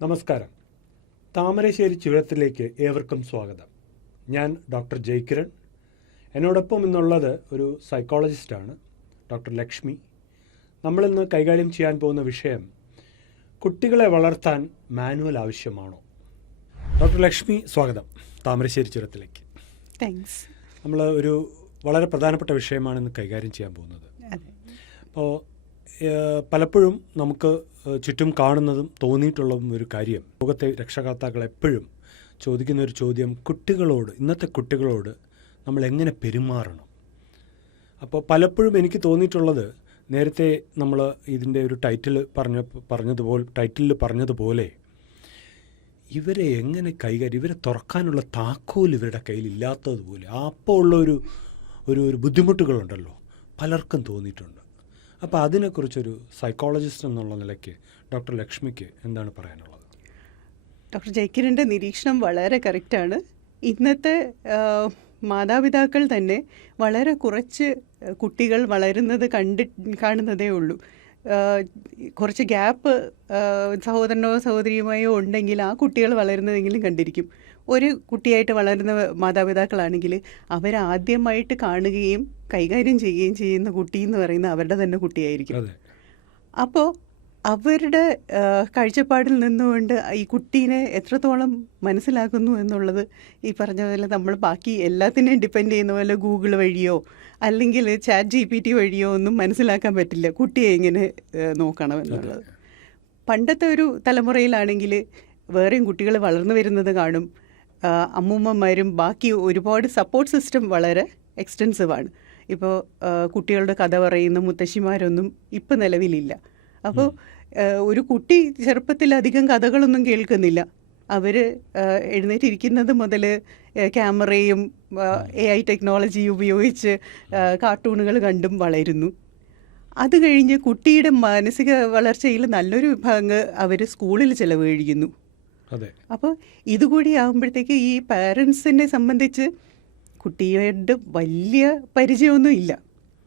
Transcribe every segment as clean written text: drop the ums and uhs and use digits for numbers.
നമസ്കാരം. താമരശ്ശേരി ചുരത്തിലേക്ക് ഏവർക്കും സ്വാഗതം. ഞാൻ ഡോക്ടർ ജയകിരൺ. എന്നോടൊപ്പം ഇന്നുള്ളത് ഒരു സൈക്കോളജിസ്റ്റാണ്, ഡോക്ടർ ലക്ഷ്മി. നമ്മളിന്ന് കൈകാര്യം ചെയ്യാൻ പോകുന്ന വിഷയം കുട്ടികളെ വളർത്താൻ മാനുവൽ ആവശ്യമാണോ? ഡോക്ടർ ലക്ഷ്മി, സ്വാഗതം താമരശ്ശേരി ചുരത്തിലേക്ക്. താങ്ക്സ്. നമ്മൾ ഒരു വളരെ പ്രധാനപ്പെട്ട വിഷയമാണ് ഇന്ന് കൈകാര്യം ചെയ്യാൻ പോകുന്നത്. അപ്പോൾ പലപ്പോഴും നമുക്ക് ചുറ്റും കാണുന്നതും തോന്നിയിട്ടുള്ളതും ഒരു കാര്യം, ലോകത്തെ രക്ഷകർത്താക്കൾ എപ്പോഴും ചോദിക്കുന്ന ഒരു ചോദ്യം, കുട്ടികളോട്, ഇന്നത്തെ കുട്ടികളോട് നമ്മൾ എങ്ങനെ പെരുമാറണം. അപ്പോൾ പലപ്പോഴും എനിക്ക് തോന്നിയിട്ടുള്ളത്, നേരത്തെ നമ്മൾ ഇതിൻ്റെ ഒരു ടൈറ്റിൽ പറഞ്ഞതുപോലെ ഇവരെ എങ്ങനെ കൈകാര്യം, ഇവരെ തുറക്കാനുള്ള താക്കോൽ ഇവരുടെ കയ്യിൽ ഇല്ലാത്തതുപോലെ അപ്പോൾ ഉള്ള ഒരു ബുദ്ധിമുട്ടുകളുണ്ടല്ലോ, പലർക്കും തോന്നിയിട്ടുണ്ട്. അപ്പോൾ അതിനെക്കുറിച്ചൊരു സൈക്കോളജിസ്റ്റ് എന്നുള്ള നിലയ്ക്ക് ഡോക്ടർ ലക്ഷ്മിക്ക് എന്താണ് പറയാനുള്ളത്? ഡോക്ടർ ജയകിരൻ്റെ നിരീക്ഷണം വളരെ കറക്റ്റാണ്. ഇന്നത്തെ മാതാപിതാക്കൾ തന്നെ വളരെ കുറച്ച് കുട്ടികൾ വളരുന്നത് കാണുന്നതേ ഉള്ളൂ. കുറച്ച് ഗ്യാപ്പ് സഹോദരനോ സഹോദരിയുമായോ ഉണ്ടെങ്കിൽ ആ കുട്ടികൾ വളരുന്നതെങ്കിലും കണ്ടിരിക്കും. ഒരു കുട്ടിയായിട്ട് വളരുന്ന മാതാപിതാക്കളാണെങ്കിൽ അവരാദ്യമായിട്ട് കാണുകയും കൈകാര്യം ചെയ്യുകയും ചെയ്യുന്ന കുട്ടി എന്ന് പറയുന്ന അവരുടെ തന്നെ കുട്ടിയായിരിക്കും. അപ്പോൾ അവരുടെ കാഴ്ചപ്പാടിൽ നിന്നുകൊണ്ട് ഈ കുട്ടീനെ എത്രത്തോളം മനസ്സിലാക്കുന്നു എന്നുള്ളത് ഈ പറഞ്ഞ പോലെ നമ്മൾ ബാക്കി എല്ലാത്തിനെയും ഡിപ്പെൻഡ് ചെയ്യുന്ന പോലെ ഗൂഗിൾ വഴിയോ അല്ലെങ്കിൽ ചാറ്റ് GPT വഴിയോ ഒന്നും മനസ്സിലാക്കാൻ പറ്റില്ല കുട്ടിയെ എങ്ങനെ നോക്കണം എന്നുള്ളത്. പണ്ടത്തെ ഒരു തലമുറയിലാണെങ്കിൽ വേറെയും കുട്ടികൾ വളർന്നു വരുന്നത് കാണും. അമ്മൂമ്മമാരും ബാക്കി ഒരുപാട് സപ്പോർട്ട് സിസ്റ്റം വളരെ എക്സ്റ്റെൻസീവാണ്. ഇപ്പോൾ കുട്ടികളുടെ കഥ പറയുന്ന മുത്തശ്ശിമാരൊന്നും ഇപ്പം നിലവിലില്ല. അപ്പോൾ ഒരു കുട്ടി ചെറുപ്പത്തിലധികം കഥകളൊന്നും കേൾക്കുന്നില്ല. അവർ എഴുന്നേറ്റിരിക്കുന്നത് മുതൽ ക്യാമറയും AI ടെക്നോളജി ഉപയോഗിച്ച് കാർട്ടൂണുകൾ കണ്ടും വളരുന്നു. അത് കഴിഞ്ഞ് കുട്ടിയുടെ മാനസിക വളർച്ചയിൽ നല്ലൊരു വിഭാഗം അവർ സ്കൂളിൽ ചിലവഴിക്കുന്നു. അപ്പോൾ ഇതുകൂടി ആകുമ്പോഴത്തേക്ക് ഈ പാരൻസിനെ സംബന്ധിച്ച് കുട്ടിയുടെ വലിയ പരിചയമൊന്നും ഇല്ല.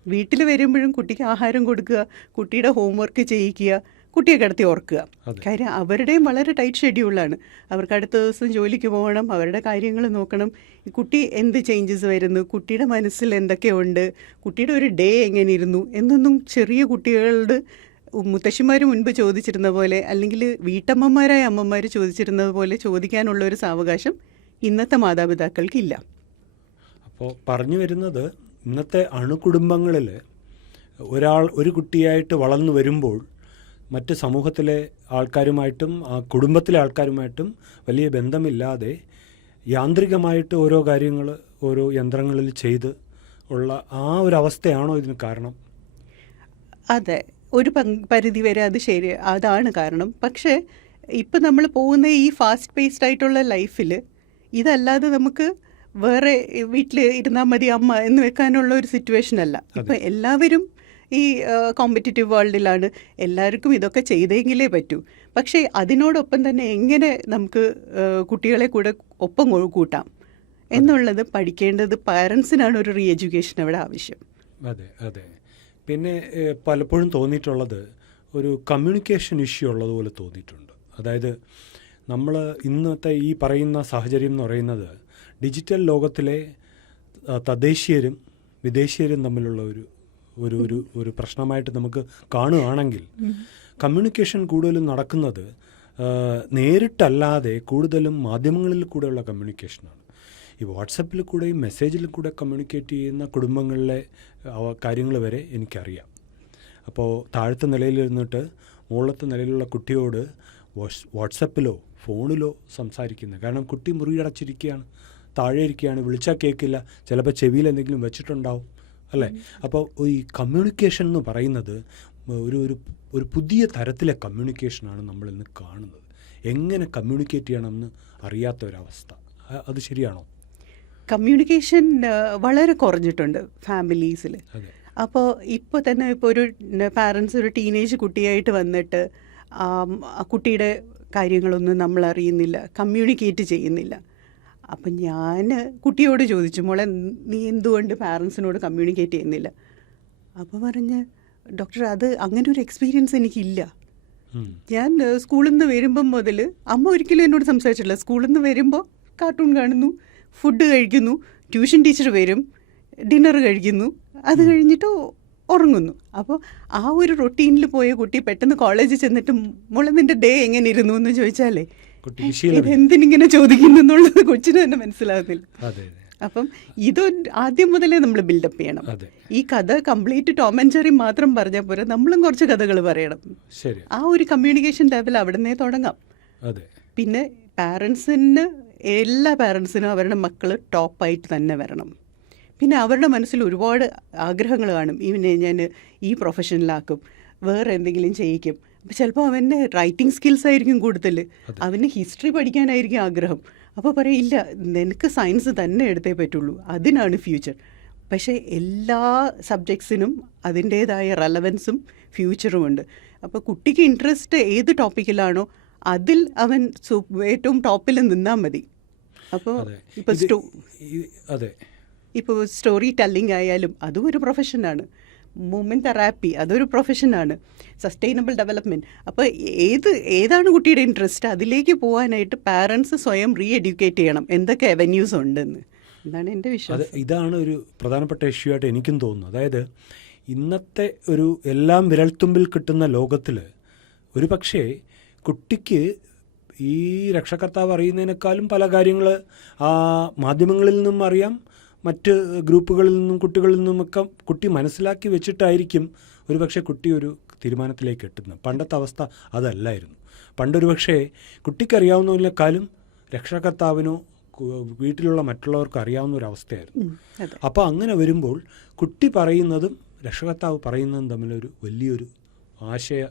വീട്ടിൽ വരുമ്പോഴും കുട്ടിക്ക് ആഹാരം കൊടുക്കുക, കുട്ടിയുടെ ഹോംവർക്ക് ചെയ്യിക്കുക, കുട്ടിയെ കിടത്തി ഓർക്കുക. കാര്യം അവരുടെയും വളരെ ടൈറ്റ് ഷെഡ്യൂളാണ്. അവർക്ക് അടുത്ത ദിവസം ജോലിക്ക് പോകണം, അവരുടെ കാര്യങ്ങൾ നോക്കണം. ഈ കുട്ടി എന്ത് ചേഞ്ചസ് വരുന്നു, കുട്ടിയുടെ മനസ്സിൽ എന്തൊക്കെയുണ്ട്, കുട്ടിയുടെ ഒരു ഡേ എങ്ങനെ ഇരുന്നു എന്നൊന്നും ചെറിയ കുട്ടികളുടെ മുത്തശ്ശിമാർ മുൻപ് ചോദിച്ചിരുന്ന പോലെ അല്ലെങ്കിൽ വീട്ടമ്മമാരായ അമ്മമാർ ചോദിച്ചിരുന്നത് പോലെ ചോദിക്കാനുള്ള ഒരു സാവകാശം ഇന്നത്തെ മാതാപിതാക്കൾക്കില്ല. അപ്പോൾ പറഞ്ഞു വരുന്നത്, ഇന്നത്തെ അണുകുടുംബങ്ങളിൽ ഒരു കുട്ടിയായിട്ട് വളർന്നു വരുമ്പോൾ മറ്റ് സമൂഹത്തിലെ ആൾക്കാരുമായിട്ടും ആ കുടുംബത്തിലെ ആൾക്കാരുമായിട്ടും വലിയ ബന്ധമില്ലാതെ യാന്ത്രികമായിട്ട് ഓരോ കാര്യങ്ങൾ ഓരോ യന്ത്രങ്ങളിൽ ചെയ്ത് ഉള്ള ആ ഒരു അവസ്ഥയാണോ ഇതിന് കാരണം? അതെ, ഒരു പരിധി വരെ അത് ശരി, അതാണ് കാരണം. പക്ഷേ ഇപ്പം നമ്മൾ പോകുന്ന ഈ ഫാസ്റ്റ് പേസ്ഡ് ആയിട്ടുള്ള ലൈഫിൽ ഇതല്ലാതെ നമുക്ക് വേറെ വീട്ടിൽ ഇരുന്നാൽ മതി അമ്മ എന്ന് വെക്കാനുള്ള ഒരു സിറ്റുവേഷൻ അല്ല. ഇപ്പം എല്ലാവരും ഈ കോമ്പറ്റിറ്റീവ് വേൾഡിലാണ്. എല്ലാവർക്കും ഇതൊക്കെ ചെയ്തെങ്കിലേ പറ്റൂ. പക്ഷേ അതിനോടൊപ്പം തന്നെ എങ്ങനെ നമുക്ക് കുട്ടികളെ കൂടെ ഒപ്പം കൂട്ടാം എന്നുള്ളത് പഠിക്കേണ്ടത് പാരൻസിനാണ്. ഒരു റീ എഡ്യൂക്കേഷൻ അവിടെ ആവശ്യം. അതെ. പിന്നെ പലപ്പോഴും തോന്നിയിട്ടുള്ളത് ഒരു കമ്മ്യൂണിക്കേഷൻ ഇഷ്യൂ ഉള്ളതുപോലെ തോന്നിയിട്ടുണ്ട്. അതായത് നമ്മൾ ഇന്നത്തെ ഈ പറയുന്ന സാഹചര്യം എന്ന് പറയുന്നത് ഡിജിറ്റൽ ലോകത്തിലെ തദ്ദേശീയരും വിദേശീയരും തമ്മിലുള്ള ഒരു പ്രശ്നമായിട്ട് നമുക്ക് കാണുകയാണെങ്കിൽ, കമ്മ്യൂണിക്കേഷൻ കൂടുതലും നടക്കുന്നത് നേരിട്ടല്ലാതെ കൂടുതലും മാധ്യമങ്ങളിൽ കൂടെയുള്ള കമ്മ്യൂണിക്കേഷനാണ്. ഈ വാട്സപ്പിൽ കൂടെയും മെസ്സേജിൽ കൂടെ കമ്മ്യൂണിക്കേറ്റ് ചെയ്യുന്ന കുടുംബങ്ങളിലെ കാര്യങ്ങൾ വരെ എനിക്കറിയാം. അപ്പോൾ താഴത്തെ നിലയിലിരുന്നിട്ട് മുകളിലത്തെ നിലയിലുള്ള കുട്ടിയോട് വാട്സപ്പിലോ ഫോണിലോ സംസാരിക്കുന്നത്. കാരണം കുട്ടി മുറിയടച്ചിരിക്കുകയാണ്, താഴെ ഇരിക്കുകയാണ്, വിളിച്ചാൽ കേൾക്കില്ല, ചിലപ്പോൾ ചെവിയിൽ എന്തെങ്കിലും വെച്ചിട്ടുണ്ടാവും, അല്ലേ? അപ്പോൾ ഈ കമ്മ്യൂണിക്കേഷൻ എന്ന് പറയുന്നത് ഒരു പുതിയ തരത്തിലെ കമ്മ്യൂണിക്കേഷനാണ് നമ്മളിന്ന് കാണുന്നത്. എങ്ങനെ കമ്മ്യൂണിക്കേറ്റ് ചെയ്യണമെന്ന് അറിയാത്ത ഒരവസ്ഥ. അത് ശരിയാണോ? കമ്മ്യൂണിക്കേഷൻ വളരെ കുറഞ്ഞിട്ടുണ്ട് ഫാമിലീസിൽ. അപ്പോൾ ഇപ്പോൾ തന്നെ ഒരു പാരൻസ് ഒരു ടീനേജ് കുട്ടിയായിട്ട് വന്നിട്ട് കുട്ടിയുടെ കാര്യങ്ങളൊന്നും നമ്മൾ അറിയുന്നില്ല, കമ്മ്യൂണിക്കേറ്റ് ചെയ്യുന്നില്ല. അപ്പം ഞാൻ കുട്ടിയോട് ചോദിച്ചു, മോളെ നീ എന്തുകൊണ്ട് പാരൻസിനോട് കമ്മ്യൂണിക്കേറ്റ് ചെയ്യുന്നില്ല? അപ്പോൾ പറഞ്ഞ്, ഡോക്ടർ അത് അങ്ങനെ ഒരു എക്സ്പീരിയൻസ് എനിക്കില്ല. ഞാൻ സ്കൂളിൽ നിന്ന് വരുമ്പം മുതൽ അമ്മ ഒരിക്കലും എന്നോട് സംസാരിച്ചിട്ടില്ല. സ്കൂളിൽ നിന്ന് വരുമ്പോൾ കാർട്ടൂൺ കാണുന്നു, ഫുഡ് കഴിക്കുന്നു, ട്യൂഷൻ ടീച്ചർ വരും, ഡിന്നർ കഴിക്കുന്നു, അത് കഴിഞ്ഞിട്ട് ഉറങ്ങുന്നു. അപ്പോൾ ആ ഒരു റൊട്ടീനിൽ പോയ കുട്ടി പെട്ടെന്ന് കോളേജിൽ ചെന്നിട്ട് മോളെ നിൻ്റെ ഡേ എങ്ങനെ ഇരുന്നു എന്ന് ചോദിച്ചാലേ ഇതെന്തിനിങ്ങനെ ചോദിക്കുന്നു എന്നുള്ളത് കൊച്ചിന് തന്നെ മനസ്സിലാകുന്നില്ല. അപ്പം ഇത് ആദ്യം മുതലേ നമ്മൾ ബിൽഡപ്പ് ചെയ്യണം. ഈ കഥ കംപ്ലീറ്റ് ടോം ആൻഡ് ജെറി മാത്രം പറഞ്ഞാൽ പോരാ, നമ്മളും കുറച്ച് കഥകൾ പറയണം. ആ ഒരു കമ്മ്യൂണിക്കേഷൻ ലെവൽ അവിടെ നിന്നേ തുടങ്ങാം. പിന്നെ പാരൻസിന്, എല്ലാ പാരൻസിനും അവരുടെ മക്കൾ ടോപ്പായിട്ട് തന്നെ വരണം. പിന്നെ അവരുടെ മനസ്സിൽ ഒരുപാട് ആഗ്രഹങ്ങൾ കാണും. ഇവനെ ഞാൻ ഈ പ്രൊഫഷനിലാക്കും, വേറെ എന്തെങ്കിലും ചെയ്യിക്കും. അപ്പോൾ ചിലപ്പോൾ അവൻ്റെ റൈറ്റിംഗ് സ്കിൽസ് ആയിരിക്കും കൂടുതൽ, അവന് ഹിസ്റ്ററി പഠിക്കാനായിരിക്കും ആഗ്രഹം. അപ്പോൾ പറയില്ല, നിനക്ക് സയൻസ് തന്നെ എടുത്തേ പറ്റുള്ളൂ, അതിനാണ് ഫ്യൂച്ചർ. പക്ഷേ എല്ലാ സബ്ജക്ട്സിനും അതിൻ്റേതായ റെലവൻസും ഫ്യൂച്ചറും ഉണ്ട്. അപ്പോൾ കുട്ടിക്ക് ഇൻട്രസ്റ്റ് ഏത് ടോപ്പിക്കിലാണോ അതിൽ അവൻ ഏറ്റവും ടോപ്പിൽ നിന്നാൽ മതി. അപ്പോൾ ഇപ്പോൾ സ്റ്റോറി ടെല്ലിംഗ് ആയാലും അതും ഒരു പ്രൊഫഷനാണ്. മൂവ്മെൻറ്റ് തെറാപ്പി അതൊരു പ്രൊഫഷനാണ്. Sustainable development. അപ്പോൾ ഏതാണ് കുട്ടിയുടെ ഇൻട്രസ്റ്റ് അതിലേക്ക് പോകാനായിട്ട് പാരൻസ് സ്വയം റീ എഡ്യൂക്കേറ്റ് ചെയ്യണം എന്തൊക്കെ അവന്യൂസ് ഉണ്ടെന്ന്. എന്നാണ് എൻ്റെ വിശ്വാസം. ഇതാണ് ഒരു പ്രധാനപ്പെട്ട ഇഷ്യൂ ആയിട്ട് എനിക്കും തോന്നുന്നു. അതായത് ഇന്നത്തെ ഒരു എല്ലാം വിരൽത്തുമ്പിൽ കിട്ടുന്ന ലോകത്തിൽ ഒരു പക്ഷേ കുട്ടിക്ക് ഈ രക്ഷകർത്താവ് അറിയുന്നതിനേക്കാളും പല കാര്യങ്ങൾ മാധ്യമങ്ങളിൽ നിന്നും അറിയാം, മറ്റ് ഗ്രൂപ്പുകളിൽ നിന്നും കുട്ടികളിൽ നിന്നുമൊക്കെ കുട്ടി മനസ്സിലാക്കി വെച്ചിട്ടായിരിക്കും ഒരു പക്ഷേ കുട്ടി ഒരു തീരുമാനത്തിലേക്ക് എത്തുന്നത്. പണ്ടത്തെ അവസ്ഥ അതല്ലായിരുന്നു. പണ്ടൊരു പക്ഷേ കുട്ടിക്കറിയാവുന്നതിനേക്കാളും രക്ഷകർത്താവിനോ വീട്ടിലുള്ള മറ്റുള്ളവർക്ക് അറിയാവുന്ന ഒരു അവസ്ഥയായിരുന്നു. അപ്പോൾ അങ്ങനെ വരുമ്പോൾ കുട്ടി പറയുന്നതും രക്ഷകർത്താവ് പറയുന്നതും തമ്മിലൊരു വലിയൊരു ആശയ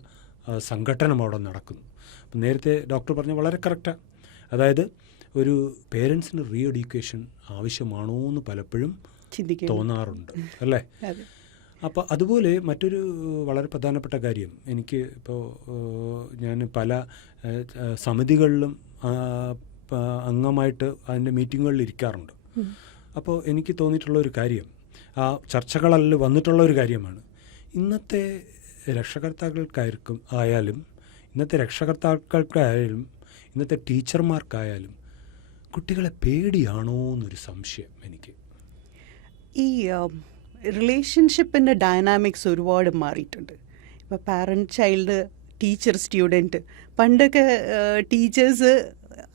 സംഘട്ടനം അവിടെ നടക്കുന്നു. നേരത്തെ ഡോക്ടർ പറഞ്ഞ വളരെ കറക്റ്റാണ്. അതായത് ഒരു പേരൻസിന് റീ എഡ്യൂക്കേഷൻ ആവശ്യമാണോ എന്ന് പലപ്പോഴും തോന്നാറുണ്ട്, അല്ലേ? അപ്പോൾ അതുപോലെ മറ്റൊരു വളരെ പ്രധാനപ്പെട്ട കാര്യം, എനിക്ക് ഇപ്പോൾ ഞാൻ പല സമിതികളിലും അംഗമായിട്ട് അതിൻ്റെ മീറ്റിങ്ങുകളിൽ ഇരിക്കാറുണ്ട്. അപ്പോൾ എനിക്ക് തോന്നിയിട്ടുള്ള ഒരു കാര്യം, ആ ചർച്ചകളിൽ വന്നിട്ടുള്ള ഒരു കാര്യമാണ്, ഇന്നത്തെ രക്ഷകർത്താക്കൾക്കായിരിക്കും ആയാലും ഇന്നത്തെ ടീച്ചർമാർക്കായാലും കുട്ടികളെ പേടിയാണോ എന്നൊരു സംശയം എനിക്ക്. ഈ റിലേഷൻഷിപ്പിൻ്റെ ഡൈനാമിക്സ് ഒരുപാട് മാറിയിട്ടുണ്ട്. ഇപ്പോൾ പാരൻറ്റ് ചൈൽഡ്, ടീച്ചർ സ്റ്റുഡൻറ്റ്. പണ്ടൊക്കെ ടീച്ചേഴ്സ്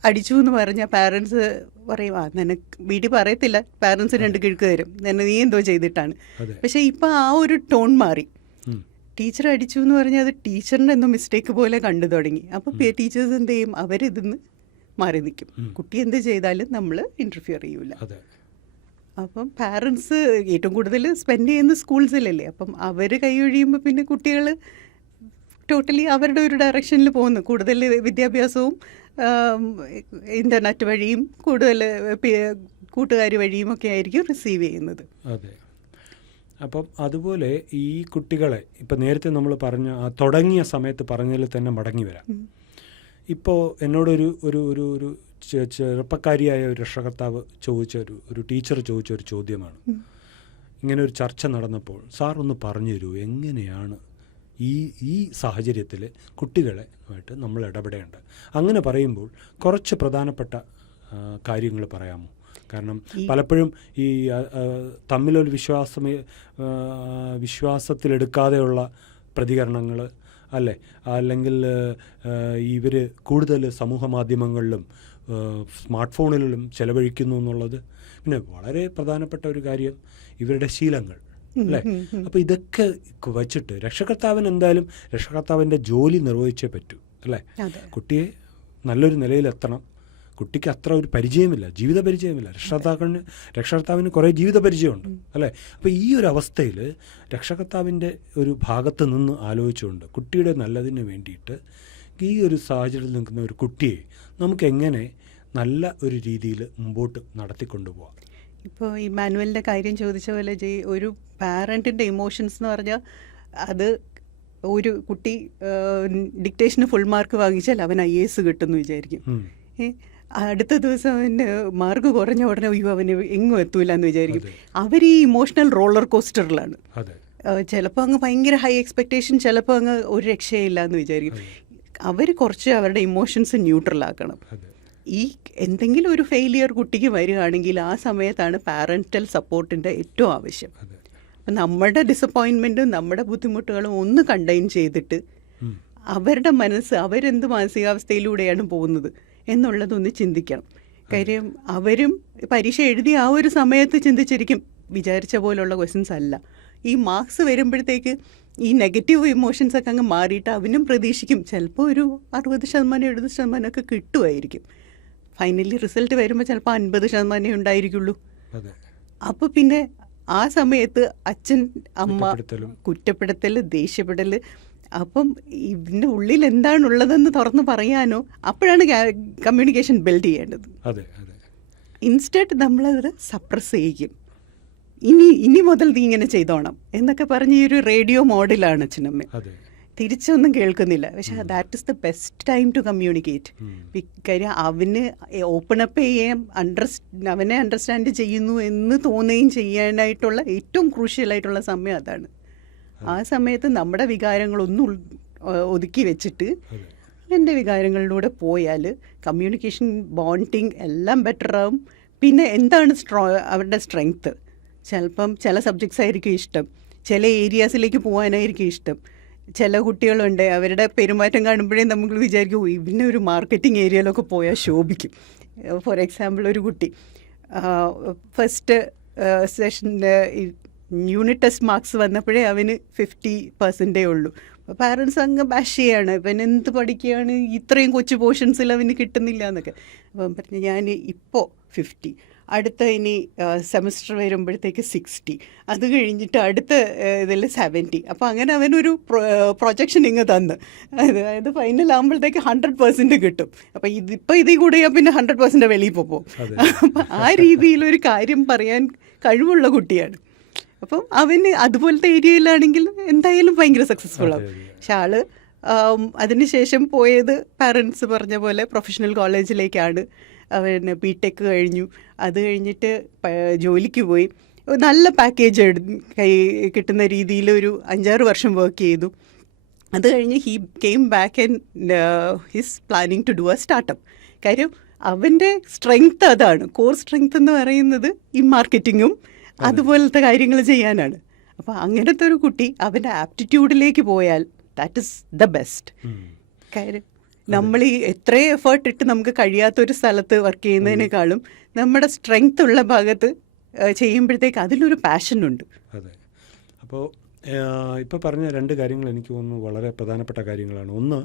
അടിച്ചു എന്ന് പറഞ്ഞാൽ പാരൻസ് പറയും, നിനക്ക് വീട്ടിൽ പറയത്തില്ല, പാരൻസ് 2 കിഴക്ക് തരും, നീ എന്തോ ചെയ്തിട്ടാണ്. പക്ഷേ ഇപ്പോൾ ആ ഒരു ടോൺ മാറി. ടീച്ചർ അടിച്ചു എന്ന് പറഞ്ഞാൽ അത് ടീച്ചറിൻ്റെ എന്തോ മിസ്റ്റേക്ക് പോലെ കണ്ടു തുടങ്ങി. അപ്പോൾ ടീച്ചേഴ്സ് എന്ത് ചെയ്യും, അവരിതിന്ന് മാറി നിൽക്കും. കുട്ടി എന്ത് ചെയ്താലും നമ്മൾ ഇൻ്റർഫിയർ ചെയ്യൂല. അപ്പം പാരൻസ് ഏറ്റവും കൂടുതൽ സ്പെൻഡ് ചെയ്യുന്ന സ്കൂൾസിലല്ലേ. അപ്പം അവർ കൈയൊഴിയുമ്പോൾ പിന്നെ കുട്ടികൾ ടോട്ടലി അവരുടെ ഒരു ഡയറക്ഷനിൽ പോകുന്നു. കൂടുതൽ വിദ്യാഭ്യാസവും ഇൻ്റർനെറ്റ് വഴിയും കൂടുതൽ കൂട്ടുകാർ വഴിയും ഒക്കെ ആയിരിക്കും റിസീവ് ചെയ്യുന്നത്. അതെ. അപ്പം അതുപോലെ ഈ കുട്ടികളെ ഇപ്പം നേരത്തെ നമ്മൾ പറഞ്ഞ തുടങ്ങിയ സമയത്ത് പറഞ്ഞതിൽ തന്നെ മടങ്ങി വരാം. ഇപ്പോൾ എന്നോടൊരു ഒരു ഒരു ഒരു ചെറുപ്പക്കാരിയായ ഒരു രക്ഷകർത്താവ് ഒരു ടീച്ചർ ചോദിച്ച ഒരു ചോദ്യമാണ്. ഇങ്ങനെ ഒരു ചർച്ച നടന്നപ്പോൾ, സാർ ഒന്ന് പറഞ്ഞു തരൂ, എങ്ങനെയാണ് ഈ സാഹചര്യത്തിൽ കുട്ടികളായിട്ട് നമ്മൾ ഇടപെടേണ്ടത്? അങ്ങനെ പറയുമ്പോൾ കുറച്ച് പ്രധാനപ്പെട്ട കാര്യങ്ങൾ പറയാമോ? കാരണം പലപ്പോഴും ഈ തമ്മിലൊരു വിശ്വാസത്തിലെടുക്കാതെയുള്ള പ്രതികരണങ്ങൾ, അല്ലേ, അല്ലെങ്കിൽ ഇവർ കൂടുതൽ സമൂഹ മാധ്യമങ്ങളിലും സ്മാർട്ട് ഫോണിലും ചെലവഴിക്കുന്നു എന്നുള്ളത്. പിന്നെ വളരെ പ്രധാനപ്പെട്ട ഒരു കാര്യം ഇവരുടെ ശീലങ്ങൾ, അല്ലേ? അപ്പോൾ ഇതൊക്കെ വച്ചിട്ട് രക്ഷകർത്താവിന് രക്ഷകർത്താവിൻ്റെ ജോലി നിർവഹിച്ചേ പറ്റൂ, അല്ലേ? കുട്ടിയെ നല്ലൊരു നിലയിലെത്തണം. കുട്ടിക്ക് അത്ര ഒരു പരിചയമില്ല, ജീവിത പരിചയമില്ല. രക്ഷകർത്താവിന് കുറേ ജീവിത പരിചയമുണ്ട്, അല്ലേ? അപ്പോൾ ഈ ഒരു അവസ്ഥയിൽ രക്ഷകർത്താവിൻ്റെ ഒരു ഭാഗത്ത് നിന്ന് ആലോചിച്ചുകൊണ്ട് കുട്ടിയുടെ നല്ലതിന് വേണ്ടിയിട്ട് ഈ ഒരു സാഹചര്യത്തിൽ നിൽക്കുന്ന ഒരു കുട്ടിയെ നമുക്ക് എങ്ങനെ നല്ല ഒരു രീതിയിൽ മുമ്പോട്ട് നടത്തിക്കൊണ്ടുപോകാം? ഇപ്പോൾ ഈ മാനുവലിൻ്റെ കാര്യം ചോദിച്ച പോലെ ഒരു പാരൻറ്റിൻ്റെ ഇമോഷൻസ് എന്ന് പറഞ്ഞാൽ, അത് ഒരു കുട്ടി ഡിക്റ്റേഷന് ഫുൾ മാർക്ക് വാങ്ങിച്ചാൽ അവൻ IAS കിട്ടുമെന്ന് വിചാരിക്കും. അടുത്ത ദിവസം അവന് മാർക്ക് കുറഞ്ഞ ഉടനെ അവന് എങ്ങും എത്തൂല എന്ന് വിചാരിക്കും. അവർ ഈ ഇമോഷണൽ റോളർ കോസ്റ്ററിലാണ്. ചിലപ്പോൾ അങ്ങ് ഭയങ്കര ഹൈ എക്സ്പെക്റ്റേഷൻ, ചിലപ്പോൾ അങ്ങ് ഒരു രക്ഷയില്ല എന്ന് വിചാരിക്കും. അവർ കുറച്ച് അവരുടെ ഇമോഷൻസ് ന്യൂട്രലാക്കണം. അതെ ഈ എന്തെങ്കിലും ഒരു ഫെയിലിയർ കുട്ടിക്ക് വരികയാണെങ്കിൽ ആ സമയത്താണ് പാരൻ്റൽ സപ്പോർട്ടിൻ്റെ ഏറ്റവും ആവശ്യം. അതെ അപ്പം നമ്മുടെ ഡിസപ്പോയിൻമെൻറ്റും നമ്മുടെ ബുദ്ധിമുട്ടുകളും ഒന്ന് കണ്ടെയ്ൻ ചെയ്തിട്ട് അവരുടെ മനസ്സ് അവരെന്ത് മാനസികാവസ്ഥയിലൂടെയാണ് പോകുന്നത് എന്നുള്ളതൊന്ന് ചിന്തിക്കണം. കാര്യം അവരും പരീക്ഷ എഴുതി ആ ഒരു സമയത്ത് ചിന്തിച്ചിരിക്കും വിചാരിച്ച പോലുള്ള ക്വസ്റ്റ്യൻസ് അല്ല. ഈ മാർക്സ് വരുമ്പോഴത്തേക്ക് ഈ നെഗറ്റീവ് ഇമോഷൻസ് ഒക്കെ അങ്ങ് മാറിയിട്ട് അവനും പ്രതീക്ഷിക്കും ചിലപ്പോൾ ഒരു 60% 70% ഒക്കെ കിട്ടുമായിരിക്കും. ഫൈനലി റിസൾട്ട് വരുമ്പോൾ ചിലപ്പോൾ 50% ഉണ്ടായിരിക്കുള്ളൂ. അതെ അപ്പോൾ പിന്നെ ആ സമയത്ത് അച്ഛൻ അമ്മ കുറ്റപ്പെടുത്തലും. കുറ്റപ്പെടുത്തൽ, ദേഷ്യപ്പെടൽ, അപ്പം ഇതിൻ്റെ ഉള്ളിൽ എന്താണുള്ളതെന്ന് തുറന്ന് പറയാനോ അപ്പോഴാണ് കമ്മ്യൂണിക്കേഷൻ ബിൽഡ് ചെയ്യേണ്ടത്. അതെ അതെ ഇൻസ്റ്റെഡ് നമ്മളത് സപ്രസ് ചെയ്യിക്കും. ഇനി മുതൽ നീ ഇങ്ങനെ ചെയ്തോണം എന്നൊക്കെ പറഞ്ഞ് ഈ ഒരു റേഡിയോ മോഡലാണ് അച്ഛനമ്മ. അതെ തിരിച്ചൊന്നും കേൾക്കുന്നില്ല. പക്ഷേ that is the best time to communicate. കാര്യം അവന് ഓപ്പൺ അപ്പ് ചെയ്യാൻ അവനെ അണ്ടർസ്റ്റാൻഡ് ചെയ്യുന്നു എന്ന് തോന്നുകയും ചെയ്യാനായിട്ടുള്ള ഏറ്റവും ക്രൂഷ്യലായിട്ടുള്ള സമയം അതാണ്. ആ സമയത്ത് നമ്മുടെ വികാരങ്ങളൊന്നും ഒതുക്കി വെച്ചിട്ട് എൻ്റെ വികാരങ്ങളിലൂടെ പോയാൽ കമ്മ്യൂണിക്കേഷൻ ബോണ്ടിങ് എല്ലാം ബെറ്റർ ആവും. പിന്നെ എന്താണ് അവരുടെ സ്ട്രെങ്ത്ത്? ചിലപ്പം ചില സബ്ജക്ട്സ് ആയിരിക്കും ഇഷ്ടം, ചില ഏരിയാസിലേക്ക് പോകാനായിരിക്കും ഇഷ്ടം. ചില കുട്ടികളുണ്ട് അവരുടെ പെരുമാറ്റം കാണുമ്പോഴേ നമുക്ക് വിചാരിക്കും ഇവനെ ഒരു മാർക്കറ്റിംഗ് ഏരിയയിലൊക്കെ പോയാൽ ശോഭിക്കും. ഫോർ എക്സാമ്പിൾ ഒരു കുട്ടി ഫസ്റ്റ് സെഷൻ്റെ യൂണിറ്റ് ടെസ്റ്റ് മാർക്സ് വന്നപ്പോഴേ അവന് 50% ഉള്ളൂ. അപ്പോൾ പാരൻസ് അങ്ങ് ബാഷ് ചെയ്യാണ്, ഇവൻ എന്ത് പഠിക്കുകയാണ്, ഇത്രയും കൊച്ചു പോർഷൻസിൽ അവന് കിട്ടുന്നില്ല എന്നൊക്കെ. അപ്പം പറഞ്ഞു ഞാൻ ഇപ്പോൾ 50, അടുത്ത ഇനി സെമസ്റ്റർ വരുമ്പോഴത്തേക്ക് 60, അത് കഴിഞ്ഞിട്ട് അടുത്ത ഇതിൽ 70. അപ്പോൾ അങ്ങനെ അവനൊരു പ്രൊജക്ഷൻ ഇങ്ങ് തന്ന്, അതായത് ഫൈനൽ ആകുമ്പോഴത്തേക്ക് 100% കിട്ടും. അപ്പോൾ ഇതിപ്പോൾ ഇതിൽ കൂടെ പിന്നെ 100% വെളിയിൽ പോകും. അപ്പം ആ രീതിയിലൊരു കാര്യം പറയാൻ കഴിവുള്ള കുട്ടിയാണ്. അപ്പം അവന് അതുപോലത്തെ ഏരിയയിലാണെങ്കിൽ എന്തായാലും ഭയങ്കര സക്സസ്ഫുൾ ആവും. പക്ഷെ ആള് അതിനുശേഷം പോയത് പാരൻസ് പറഞ്ഞ പോലെ പ്രൊഫഷണൽ കോളേജിലേക്കാണ്. അവന് BTech കഴിഞ്ഞു, അത് കഴിഞ്ഞിട്ട് ജോലിക്ക് പോയി, നല്ല പാക്കേജ് കൈ കിട്ടുന്ന രീതിയിൽ ഒരു 5-6 വർഷം വർക്ക് ചെയ്തു. അത് കഴിഞ്ഞ് he came back and his planning to do a startup. കാര്യം അവൻ്റെ സ്ട്രെങ്ത് അതാണ്, കോർ സ്ട്രെങ്ത് എന്ന് പറയുന്നത് ഈ മാർക്കറ്റിങ്ങും അതുപോലത്തെ കാര്യങ്ങൾ ചെയ്യാനാണ്. അപ്പോൾ അങ്ങനത്തെ ഒരു കുട്ടി അവൻ്റെ ആപ്റ്റിറ്റ്യൂഡിലേക്ക് പോയാൽ ദാറ്റ് ഇസ് ദ ബെസ്റ്റ്. കാര്യം നമ്മൾ ഈ എത്രയും എഫേർട്ട് ഇട്ട് നമുക്ക് കഴിയാത്തൊരു സ്ഥലത്ത് വർക്ക് ചെയ്യുന്നതിനേക്കാളും നമ്മുടെ സ്ട്രെങ്ത് ഉള്ള ഭാഗത്ത് ചെയ്യുമ്പോഴത്തേക്ക് അതിലൊരു പാഷനുണ്ട്. അതെ. അപ്പോൾ ഇപ്പോൾ പറഞ്ഞ 2 കാര്യങ്ങൾ എനിക്ക് തോന്നുന്നു വളരെ പ്രധാനപ്പെട്ട കാര്യങ്ങളാണ്. ഒന്ന്,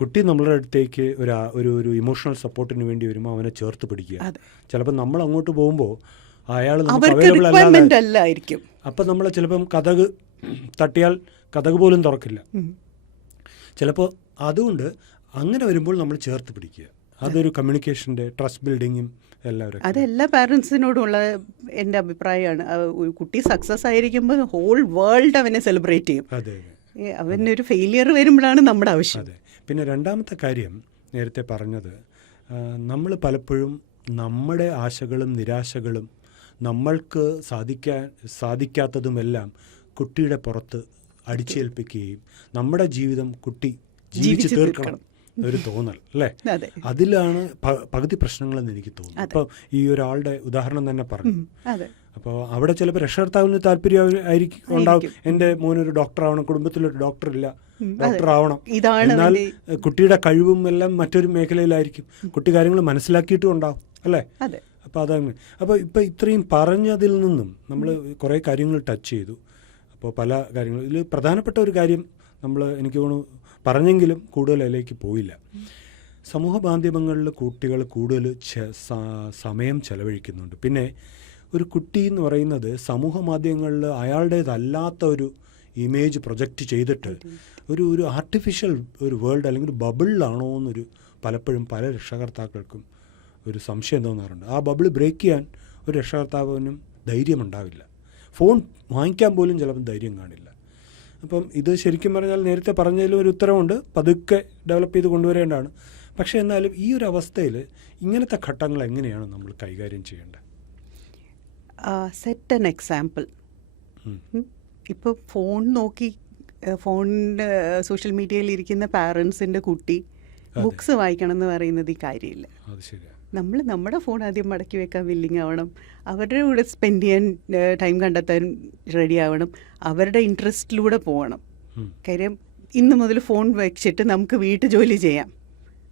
കുട്ടി നമ്മളുടെ അടുത്തേക്ക് ഒരു ഇമോഷണൽ സപ്പോർട്ടിന് വേണ്ടി വരുമ്പോൾ അവനെ ചേർത്ത് പിടിക്കുക. ചിലപ്പോൾ നമ്മൾ അങ്ങോട്ട് പോകുമ്പോൾ അയാൾ നമുക്ക് അവൈലബിൾ അല്ലായിരിക്കും. അപ്പം നമ്മൾ ചിലപ്പം കതക് തട്ടിയാൽ കതക് പോലും തുറക്കില്ല ചിലപ്പോൾ. അതുകൊണ്ട് അങ്ങനെ വരുമ്പോൾ നമ്മൾ ചേർത്ത് പിടിക്കുക. അതൊരു കമ്മ്യൂണിക്കേഷൻ്റെ ട്രസ്റ്റ് ബിൽഡിങ്ങും എല്ലാവരും അതെല്ലാ പാരൻസിനോടുമുള്ള എൻ്റെ അഭിപ്രായമാണ്. ഒരു കുട്ടി സക്സസ് ആയിരിക്കുമ്പോൾ ഹോൾ വേൾഡ് അവനെ സെലിബ്രേറ്റ് ചെയ്യും. അതെ, അവനൊരു ഫെയിലിയർ വരുമ്പോഴാണ് നമ്മുടെ ആവശ്യം. അതെ. പിന്നെ രണ്ടാമത്തെ കാര്യം നേരത്തെ പറഞ്ഞത്, നമ്മൾ പലപ്പോഴും നമ്മുടെ ആശകളും നിരാശകളും നമ്മൾക്ക് സാധിക്കാത്തതുമെല്ലാം കുട്ടിയുടെ പുറത്ത് അടിച്ചേൽപ്പിക്കുകയും നമ്മുടെ ജീവിതം കുട്ടി ജീവിച്ചു തീർക്കണം ഒരു തോന്നൽ അല്ലേ, അതിലാണ് പകുതി പ്രശ്നങ്ങളെന്ന് എനിക്ക് തോന്നുന്നു. അപ്പോൾ ഈ ഒരാളുടെ ഉദാഹരണം തന്നെ പറഞ്ഞു. അപ്പോൾ അവിടെ ചിലപ്പോൾ രക്ഷകർത്താവിന് താല്പര്യം ആയിരിക്കും ഉണ്ടാവും, എൻ്റെ മോനൊരു ഡോക്ടർ ആവണം, കുടുംബത്തിലൊരു ഡോക്ടർ ഇല്ല, ഡോക്ടർ ആവണം. എന്നാൽ കുട്ടിയുടെ കഴിവും എല്ലാം മറ്റൊരു മേഖലയിലായിരിക്കും. കുട്ടി കാര്യങ്ങൾ മനസ്സിലാക്കിയിട്ടും ഉണ്ടാവും അല്ലേ. അപ്പോൾ അതങ്ങനെ. അപ്പോൾ ഇപ്പോൾ ഇത്രയും പറഞ്ഞതിൽ നിന്നും നമ്മൾ കുറേ കാര്യങ്ങൾ ടച്ച് ചെയ്തു. അപ്പോൾ പല കാര്യങ്ങളും ഇതിൽ പ്രധാനപ്പെട്ട ഒരു കാര്യം നമ്മൾ എനിക്ക് തോന്നുന്നു പറഞ്ഞെങ്കിലും കൂടുതൽ അതിലേക്ക് പോയില്ല. സമൂഹ മാധ്യമങ്ങളിൽ കുട്ടികൾ കൂടുതൽ സമയം ചെലവഴിക്കുന്നുണ്ട്. പിന്നെ ഒരു കുട്ടി എന്ന് പറയുന്നത് സമൂഹ മാധ്യമങ്ങളിൽ അയാളുടേതല്ലാത്ത ഒരു ഇമേജ് പ്രൊജക്റ്റ് ചെയ്തിട്ട് ഒരു ആർട്ടിഫിഷ്യൽ ഒരു വേൾഡ് അല്ലെങ്കിൽ ബബിളിലാണോ എന്നൊരു പലപ്പോഴും പല രക്ഷകർത്താക്കൾക്കും ഒരു സംശയം തോന്നാറുണ്ട്. ആ ബബിൾ ബ്രേക്ക് ചെയ്യാൻ ഒരു രക്ഷകർത്താവിനും ധൈര്യമുണ്ടാവില്ല. ഫോൺ വാങ്ങിക്കാൻ പോലും ചിലപ്പോൾ ധൈര്യം കാണില്ല. അപ്പം ഇത് ശരിക്കും പറഞ്ഞാൽ നേരത്തെ പറഞ്ഞതിലും ഒരു ഉത്തരവുണ്ട്, പതുക്കെ ഡെവലപ്പ് ചെയ്ത് കൊണ്ടുവരേണ്ടതാണ്. പക്ഷേ എന്നാലും ഈ ഒരു അവസ്ഥയിൽ ഇങ്ങനത്തെ ഘട്ടങ്ങൾ എങ്ങനെയാണ് നമ്മൾ കൈകാര്യം ചെയ്യേണ്ടത്? Set an example. ഇപ്പോൾ ഫോൺ നോക്കി ഫോണിൻ്റെ സോഷ്യൽ മീഡിയയിൽ ഇരിക്കുന്ന പാരൻസിൻ്റെ കുട്ടി ബുക്സ് വായിക്കണം എന്ന് പറയുന്നത് ഈ കാര്യമില്ല. അത് ശരിയാണ്. നമ്മൾ നമ്മുടെ ഫോൺ ആദ്യം മടക്കി വെക്കാൻ വില്ലിങ് ആവണം, അവരുടെ കൂടെ സ്പെൻഡ് ചെയ്യാൻ ടൈം കണ്ടെത്താൻ റെഡി ആവണം, അവരുടെ ഇൻട്രസ്റ്റിലൂടെ പോകണം. കാര്യം ഇന്ന് മുതൽ ഫോൺ വെച്ചിട്ട് നമുക്ക് വീട്ടു ജോലി ചെയ്യാം,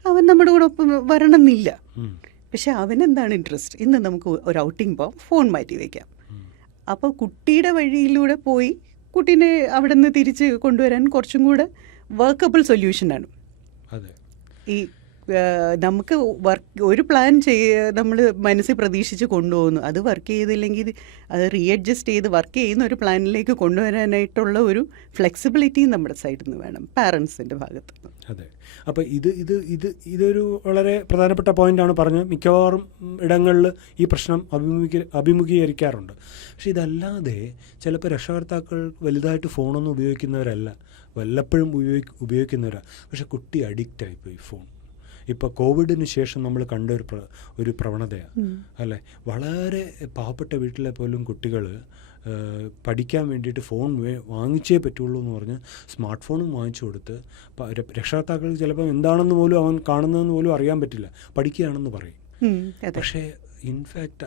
അവൻ നമ്മുടെ കൂടെ ഒപ്പം വരണമെന്നില്ല. പക്ഷെ അവനെന്താണ് ഇൻട്രസ്റ്റ്, ഇന്ന് നമുക്ക് ഒരു ഔട്ടിങ് പോകാം, ഫോൺ മാറ്റി വയ്ക്കാം. അപ്പോൾ കുട്ടിയുടെ വഴിയിലൂടെ പോയി കുട്ടീനെ അവിടെ നിന്ന് തിരിച്ച് കൊണ്ടുവരാൻ കുറച്ചും കൂടെ വർക്കബിൾ സൊല്യൂഷനാണ്. ഈ നമുക്ക് ഒരു പ്ലാൻ നമ്മൾ മനസ്സിൽ പ്രതീക്ഷിച്ച് കൊണ്ടുപോകുന്നു, അത് വർക്ക് ചെയ്തില്ലെങ്കിൽ അത് റീഅഡ്ജസ്റ്റ് ചെയ്ത് വർക്ക് ചെയ്യുന്ന ഒരു പ്ലാനിലേക്ക് കൊണ്ടുവരാനായിട്ടുള്ള ഒരു ഫ്ലെക്സിബിലിറ്റി നമ്മുടെ സൈഡിൽ നിന്ന് വേണം, പാരൻസിൻ്റെ ഭാഗത്ത് നിന്ന്. അതെ. അപ്പോൾ ഇതൊരു വളരെ പ്രധാനപ്പെട്ട പോയിൻ്റാണ് പറഞ്ഞത്. മിക്കവാറും ഇടങ്ങളിൽ ഈ പ്രശ്നം അഭിമുഖീകരിക്കാറുണ്ട്. പക്ഷേ ഇതല്ലാതെ ചിലപ്പോൾ രക്ഷകർത്താക്കൾ വലുതായിട്ട് ഫോണൊന്നും ഉപയോഗിക്കുന്നവരല്ല, വല്ലപ്പോഴും ഉപയോഗിക്കുന്നവരാണ്. പക്ഷെ കുട്ടി അഡിക്റ്റായിപ്പോയി ഫോൺ. ഇപ്പോൾ കോവിഡിന് ശേഷം നമ്മൾ കണ്ട ഒരു പ്രവണതയാണ് അല്ലേ. വളരെ പാവപ്പെട്ട വീട്ടിലെ പോലും കുട്ടികൾ പഠിക്കാൻ വേണ്ടിയിട്ട് ഫോൺ വാങ്ങിച്ചേ പറ്റുള്ളൂ എന്ന് പറഞ്ഞ് സ്മാർട്ട് ഫോണും വാങ്ങിച്ചു കൊടുത്ത് രക്ഷകർത്താക്കൾക്ക് ചിലപ്പോൾ എന്താണെന്ന് പോലും അവൻ കാണുന്നതെന്ന് പോലും അറിയാൻ പറ്റില്ല, പഠിക്കുകയാണെന്ന് പറയും. പക്ഷേ ഇൻഫാക്റ്റ്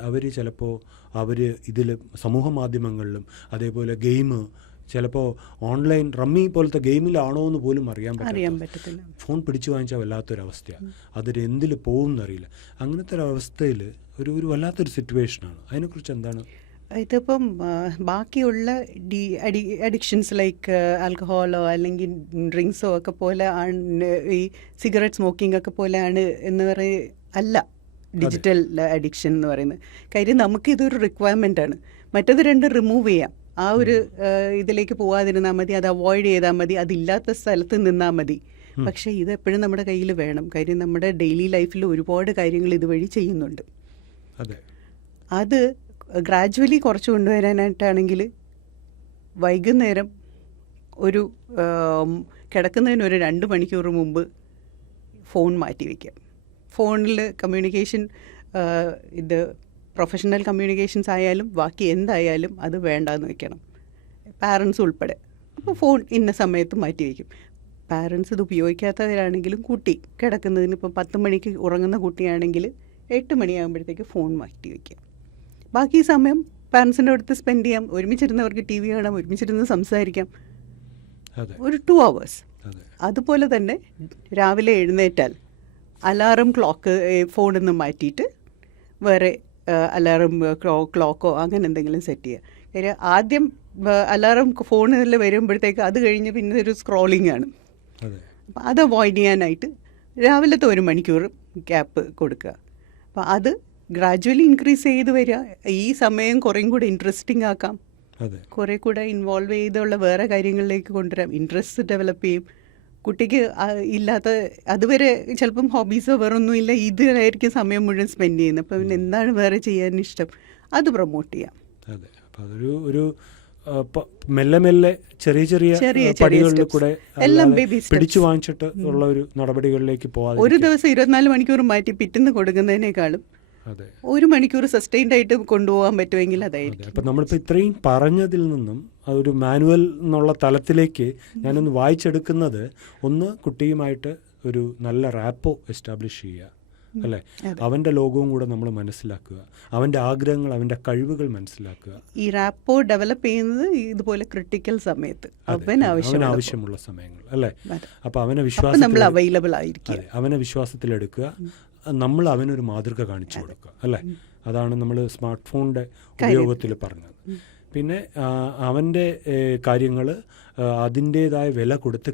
അവർ ഇതിൽ സമൂഹ മാധ്യമങ്ങളിലും അതേപോലെ ഗെയിം, ചിലപ്പോൾ ഓൺലൈൻ റമ്മി പോലത്തെ ഗെയിമിലാണോ എന്ന് പോലും അറിയാൻ പറ്റില്ല. ഫോൺ പിടിച്ചു വാങ്ങിച്ചാൽ വല്ലാത്തൊരവസ്ഥയാണ്, അതിലെന്തിൽ പോകുമെന്നറിയില്ല. അങ്ങനത്തെ ഒരു അവസ്ഥയിൽ ഒരു വല്ലാത്തൊരു സിറ്റുവേഷനാണ്. അതിനെക്കുറിച്ച് എന്താണ്? ഇതിപ്പം ബാക്കിയുള്ള അഡിക്ഷൻസ് ലൈക്ക് ആൽക്കഹോളോ അല്ലെങ്കിൽ ഡ്രിങ്ക്സോ ഒക്കെ പോലെ ഈ സിഗരറ്റ് സ്മോക്കിംഗ് ഒക്കെ പോലെയാണ് എന്ന് അല്ല ഡിജിറ്റൽ അഡിക്ഷൻ എന്ന് പറയുന്നത്. കാര്യം നമുക്കിതൊരു റിക്വയർമെൻ്റാണ്. മറ്റത് രണ്ടും റിമൂവ് ചെയ്യാം, ആ ഒരു ഇതിലേക്ക് പോവാതിരുന്നാൽ മതി, അത് അവോയ്ഡ് ചെയ്താൽ മതി, അതില്ലാത്ത സ്ഥലത്ത് നിന്നാൽ മതി. പക്ഷേ ഇതെപ്പോഴും നമ്മുടെ കയ്യിൽ വേണം. കാര്യം നമ്മുടെ ഡെയിലി ലൈഫിൽ ഒരുപാട് കാര്യങ്ങൾ ഇതുവഴി ചെയ്യുന്നുണ്ട്. അത് ഗ്രാജുവലി കുറച്ച് കൊണ്ടുവരാനായിട്ടാണെങ്കിൽ വൈകുന്നേരം ഒരു കിടക്കുന്നതിന് ഒരു 2 മണിക്കൂർ മുമ്പ് ഫോൺ മാറ്റി വയ്ക്കാം. ഫോണിൽ കമ്മ്യൂണിക്കേഷൻ, ഇത് പ്രൊഫഷണൽ കമ്മ്യൂണിക്കേഷൻസ് ആയാലും ബാക്കി എന്തായാലും അത് വേണ്ടാന്ന് വെക്കണം, പാരൻസ് ഉൾപ്പെടെ. അപ്പോൾ ഫോൺ ഇന്ന സമയത്ത് മാറ്റി വയ്ക്കും. പാരൻസ് ഇത് ഉപയോഗിക്കാത്തവരാണെങ്കിലും കുട്ടി കിടക്കുന്നതിന് ഇപ്പോൾ 10 മണിക്ക് ഉറങ്ങുന്ന കുട്ടിയാണെങ്കിൽ 8 മണിയാകുമ്പോഴത്തേക്ക് ഫോൺ മാറ്റി വയ്ക്കുക. ബാക്കി സമയം പാരൻസിൻ്റെ അടുത്ത് സ്പെൻഡ് ചെയ്യാം, ഒരുമിച്ചിരുന്നവർക്ക് TV കാണാം, ഒരുമിച്ചിരുന്ന് സംസാരിക്കാം, ഒരു 2 hours. അതുപോലെ തന്നെ രാവിലെ എഴുന്നേറ്റാൽ അലാറം ക്ലോക്ക് ഫോണിൽ നിന്ന് മാറ്റിയിട്ട് വേറെ അലാറം ക്ലോക്കോ അങ്ങനെ എന്തെങ്കിലും സെറ്റ് ചെയ്യുക. കാര്യം ആദ്യം അലാറം ഫോണിൽ വരുമ്പോഴത്തേക്ക് അത് കഴിഞ്ഞ് പിന്നെ ഒരു സ്ക്രോളിംഗ് ആണ്. അപ്പം അത് അവോയ്ഡ് ചെയ്യാനായിട്ട് രാവിലത്തെ 1 മണിക്കൂർ ഗ്യാപ്പ് കൊടുക്കുക. അപ്പം അത് ഗ്രാജുവലി ഇൻക്രീസ് ചെയ്ത് വരിക. ഈ സമയം കുറേയും കൂടെ ഇൻട്രസ്റ്റിംഗ് ആക്കാം, കുറേ കൂടെ ഇൻവോൾവ് ചെയ്തുള്ള വേറെ കാര്യങ്ങളിലേക്ക് കൊണ്ടുവരാം, ഇൻട്രസ്റ്റ് ഡെവലപ്പ് ചെയ്യും. കുട്ടിക്ക് ഇല്ലാത്ത അതുവരെ ചിലപ്പം ഹോബീസോ വേറൊന്നും ഇല്ല, ഇതിലായിരിക്കും സമയം മുഴുവൻ സ്പെൻഡ് ചെയ്യുന്നത്. അപ്പം പിന്നെ എന്താണ് വേറെ ചെയ്യാൻ ഇഷ്ടം, അത് പ്രൊമോട്ട് ചെയ്യാം. അതെ. അപ്പം അതൊരു മെല്ലെ മെല്ലെ ചെറിയ പടികളിൽ കൂടെ എല്ലാം പിടിച്ചു വാങ്ങിച്ചിട്ട് ഉള്ള ഒരു നടപടികളിലേക്ക് പോകാതെ ഒരു ദിവസം 24 മണിക്കൂർ മാറ്റി പിറ്റേന്ന് കൊടുക്കുന്നതിനേക്കാളും 1 മണിക്കൂർ സസ്റ്റൈൻഡ് ആയിട്ട് കൊണ്ടുപോകാൻ പറ്റുമെങ്കിൽ അതായിരിക്കും. അപ്പം നമ്മളിപ്പോൾ ഇത്രയും പറഞ്ഞതിൽ നിന്നും ഒരു മാനുവൽ എന്നുള്ള തലത്തിലേക്ക് ഞാനൊന്ന് വായിച്ചെടുക്കുന്നത്, ഒന്ന് കുട്ടിയുമായിട്ട് ഒരു നല്ല റാപ്പോ എസ്റ്റാബ്ലിഷ് ചെയ്യുക അല്ലേ, അവൻ്റെ ലോകവും കൂടെ നമ്മൾ മനസ്സിലാക്കുക, അവൻ്റെ ആഗ്രഹങ്ങൾ അവൻ്റെ കഴിവുകൾ മനസ്സിലാക്കുക. ഈ റാപ്പോ ഡെവലപ്പ് ചെയ്യുന്നത് ഇതുപോലെ ക്രിട്ടിക്കൽ സമയത്ത് ആവശ്യമുള്ള സമയങ്ങൾ അല്ലേ. അപ്പോൾ അവനെ വിശ്വാസത്തിലെടുക്കുക, നമ്മൾ അവനൊരു മാതൃക കാണിച്ചു കൊടുക്കുക അല്ലേ. അതാണ് നമ്മൾ സ്മാർട്ട് ഫോണിൻ്റെ ഉപയോഗത്തിൽ പറഞ്ഞത്. പിന്നെ അവൻ്റെ കാര്യങ്ങൾ അതിൻ്റേതായ വില കൊടുത്ത്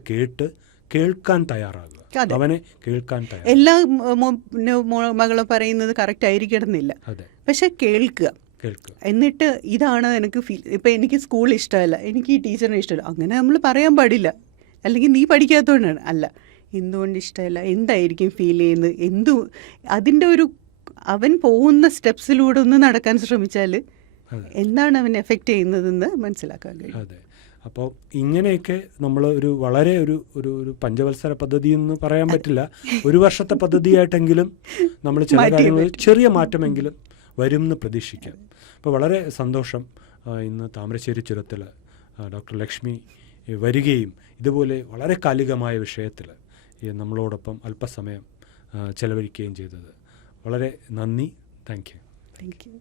കേൾക്കാൻ തയ്യാറാകുക, അവനെ കേൾക്കാൻ തയ്യാറാകുക. എല്ലാ മകളും പറയുന്നത് കറക്റ്റ് ആയിരിക്കണമെന്നില്ല, പക്ഷെ കേൾക്കുക. എന്നിട്ട് ഇതാണ് എനിക്ക് ഇപ്പം എനിക്ക് സ്കൂൾ ഇഷ്ടമല്ല, എനിക്ക് ഈ ടീച്ചറിനെ ഇഷ്ടമല്ല, അങ്ങനെ നമ്മൾ പറയാൻ പാടില്ല. അല്ലെങ്കിൽ നീ പഠിക്കാത്തതുകൊണ്ടാണ്, അല്ല, എന്തുകൊണ്ട് ഇഷ്ടമല്ല, എന്തായിരിക്കും ഫീൽ ചെയ്യുന്നത്, അതിൻ്റെ ഒരു അവൻ പോകുന്ന സ്റ്റെപ്സിലൂടെ ഒന്ന് നടക്കാൻ ശ്രമിച്ചാൽ എന്താണ് അവൻ എഫക്റ്റ് ചെയ്യുന്നതെന്ന് മനസ്സിലാക്കാൻ കഴിയും. അതെ. അപ്പോൾ ഇങ്ങനെയൊക്കെ നമ്മൾ വളരെ ഒരു പഞ്ചവത്സര പദ്ധതി എന്ന് പറയാൻ പറ്റില്ല, 1 വർഷത്തെ പദ്ധതിയായിട്ടെങ്കിലും നമ്മൾ ചില കാര്യങ്ങളിൽ ചെറിയ മാറ്റമെങ്കിലും വരും എന്ന് പ്രതീക്ഷിക്കാം. അപ്പോൾ വളരെ സന്തോഷം, ഇന്ന് താമരശ്ശേരി ചുരത്തിൽ ഡോക്ടർ ലക്ഷ്മി വരികയും ഇതുപോലെ വളരെ കാലികമായ വിഷയത്തിൽ നമ്മളോടൊപ്പം അല്പസമയം ചെലവഴിക്കുകയും ചെയ്തത് വളരെ നന്ദി. Thank you. Thank you.